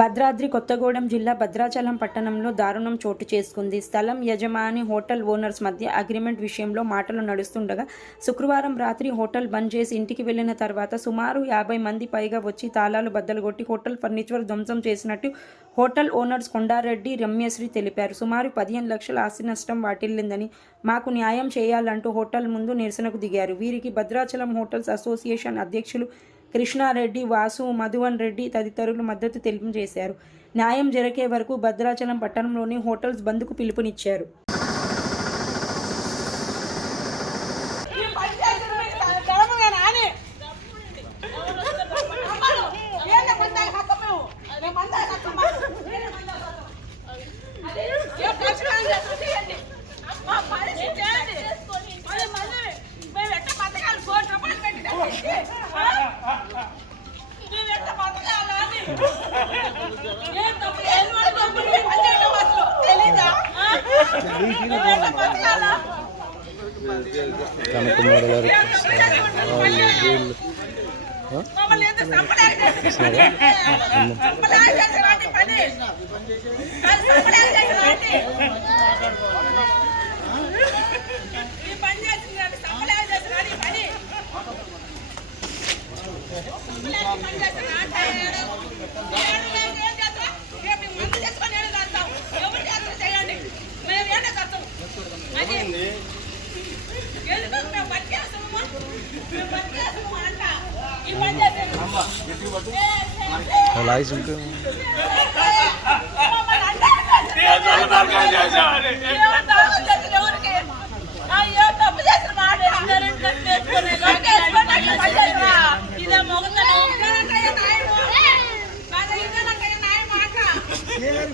భద్రాద్రి కొత్తగూడెం జిల్లా భద్రాచలం పట్టణంలో దారుణం చోటు చేసుకుంది. స్థలం యజమాని హోటల్ ఓనర్స్ మధ్య అగ్రిమెంట్ విషయంలో మాటలు నడుస్తుండగా శుక్రవారం రాత్రి హోటల్ బంద్ చేసి ఇంటికి వెళ్ళిన తర్వాత సుమారు యాభై మంది పైగా వచ్చి తాళాలు బద్దలుగొట్టి హోటల్ ఫర్నిచర్ ధ్వంసం చేసినట్టు హోటల్ ఓనర్స్ కొండారెడ్డి రమ్యశ్రీ తెలిపారు. సుమారు పదిహేను లక్షల ఆస్తి నష్టం వాటిల్లిందని మాకు న్యాయం చేయాలంటూ హోటల్ ముందు నిరసనకు దిగారు. వీరికి భద్రాచలం హోటల్స్ అసోసియేషన్ అధ్యక్షులు కృష్ణారెడ్డి వాసు మధువన్ రెడ్డి తదితరులు మద్దతు తెలియజేశారు. న్యాయం జరిగే వరకు భద్రాచలం పట్టణంలోని హోటల్స్ బంద్కు పిలుపునిచ్చారు. కనకమాడ గారు వాళ్ళు వీళ్ళు పని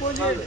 ఫోన్ చేయాలి?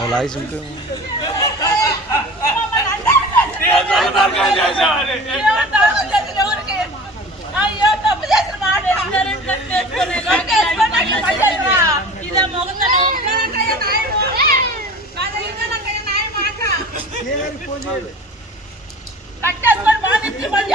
అలాగే ఉంటే కట్టేసుకొని బాధించి మళ్ళీ